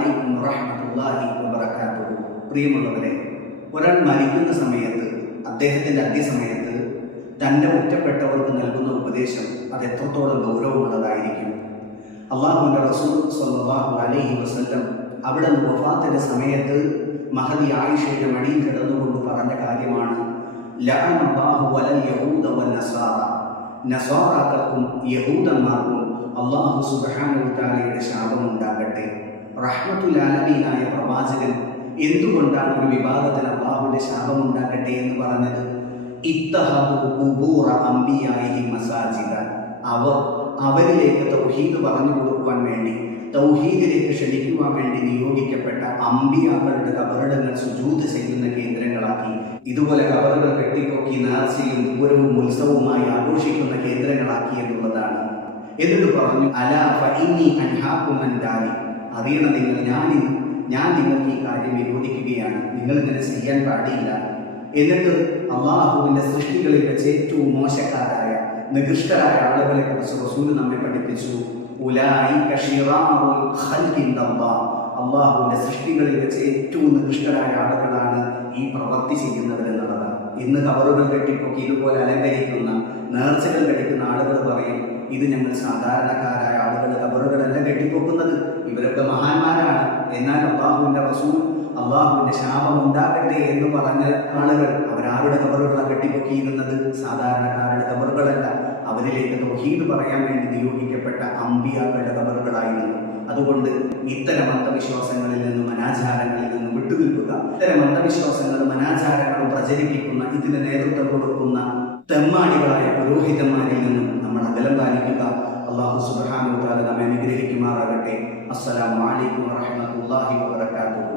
അലൈക്കും വറഹ്മത്തുള്ളാഹി വബറകാതുഹു. പ്രിയമുള്ളവരെ, ഒരാൾ മരിക്കുന്ന സമയത്ത്, അദ്ദേഹത്തിൻ്റെ അന്ത്യസമയത്ത് തൻ്റെ ഒറ്റപ്പെട്ടവർക്ക് നൽകുന്ന ഉപദേശം അത് എത്രത്തോളം ഗൗരവമുള്ളതായിരിക്കും. അള്ളാഹുവിൻ്റെ റസൂൽ സ്വല്ലല്ലാഹു അലൈഹി വസല്ലം അവിടെ നിന്ന് വഫാത്തിൻ്റെ സമയത്ത് മഹദി ആയിഷയുടെ മടിയിൽ കിടന്നുകൊണ്ട് പറഞ്ഞ കാര്യമാണ്, ലഅനല്ലാഹു വലൽ യഹൂദ വന്നസാറ. നസാറാക്കൾക്കും യഹൂദന്മാർക്കും അള്ളാഹു സുബ്ഹാനഹു വതആലയുടെ ശാപമുണ്ടാകട്ടെ. റഹ്മത്തുൽ ആലമീനായ പ്രവാചകൻ എന്തുകൊണ്ടാണ് ഒരു വിഭാഗത്തിന് അള്ളാഹുവിൻ്റെ ശാപമുണ്ടാകട്ടെ എന്ന് പറഞ്ഞത്? ഇത്തഹദു ഖുബൂറ അംബിയാഇഹി മസാജിദ. അവരിലേക്ക് തൗഹീദ് പറഞ്ഞു കൊടുക്കുവാൻ വേണ്ടി, തൗഹീദിലേക്ക് ക്ഷണിക്കുവാൻ വേണ്ടി നിയോഗിക്കപ്പെട്ട അമ്പിയാക്കളുടെ കബറിടങ്ങൾ സുജൂദ് ചെയ്യുന്ന കേന്ദ്രങ്ങളാക്കി, ഇതുപോലെ കബറുകൾ കെട്ടിപ്പൊക്കി നേർച്ചയും പൂരവും ഉത്സവവുമായി ആഘോഷിക്കുന്ന കേന്ദ്രങ്ങളാക്കി എന്നുള്ളതാണ്. എന്നിട്ട് പറഞ്ഞു, അലാ ഫഇന്നി അൻഹാകും അൻ ദാലി. അറിയണം നിങ്ങൾ, ഞാൻ നിങ്ങൾക്ക് ഈ കാര്യം വിരോധിക്കുകയാണ്, നിങ്ങൾ ഇങ്ങനെ ചെയ്യാൻ പാടില്ല. എന്നിട്ട് അള്ളാഹുവിൻ്റെ സൃഷ്ടികളിൽ വെച്ച് ഏറ്റവും മോശക്കാരായ നികൃഷ്ടരായ ആളുകളെ കുറിച്ച് റസൂൽ നമ്മെ പഠിപ്പിച്ചു. ഉലൈക ശിറാറുൽ ഖൽഖി ഇൻദല്ലാഹ്. അള്ളാഹുവിൻ്റെ സൃഷ്ടികളിൽ വെച്ച് ഏറ്റവും നികൃഷ്ടരായ ആളുകളാണ് ഈ പ്രവൃത്തി ചെയ്യുന്നവരെന്നുള്ളതാണ്. ഇന്ന് കബറുകൾ കെട്ടിപ്പൊക്കി ഇതുപോലെ അലങ്കരിക്കുന്ന, നേർച്ചകൾ കഴിക്കുന്ന ആളുകൾ പറയും, ഇത് ഞങ്ങൾ സാധാരണക്കാരായ ആളുകൾ കബറുകളല്ല കെട്ടിപ്പൊക്കുന്നത്, ഇവരൊക്കെ മഹാന്മാരാണ്. എന്നാൽ അള്ളാഹുവിൻ്റെ റസൂൽ അള്ളാഹുവിൻ്റെ ശാപം ഉണ്ടാകട്ടെ എന്ന് പറഞ്ഞ ആളുകൾ അവരാരുടെ കബറുകളാണ് കെട്ടിപ്പൊക്കിയിരുന്നത്? സാധാരണക്കാരുടെ കബറുകളല്ല, അവരിലേക്ക് തൗഹീദ് പറയാൻ വേണ്ടി നിയോഗിക്കപ്പെട്ട അമ്പിയാക്കളുടെ കബറുകളായിരുന്നു. അതുകൊണ്ട് ഇത്തരം അന്ധവിശ്വാസങ്ങളിൽ നിന്നും അനാചാരങ്ങളിൽ നിന്നും വിട്ടുനിൽക്കുക. ഇത്തരം അന്ധവിശ്വാസങ്ങളും അനാചാരങ്ങളും പ്രചരിപ്പിക്കുന്ന, ഇതിന് നേതൃത്വം കൊടുക്കുന്ന തെമ്മാടികളായ പുരോഹിതന്മാരിൽ നിന്നും നമ്മൾ അകലം പാലിക്കുക. അല്ലാഹു സുബ്ഹാനഹു വ തആല നമ്മെ അനുഗ്രഹിക്കുമാറാകട്ടെ. അസ്സലാമു അലൈക്കും വറഹ്മത്തുള്ളാഹി വബറകാതുഹു.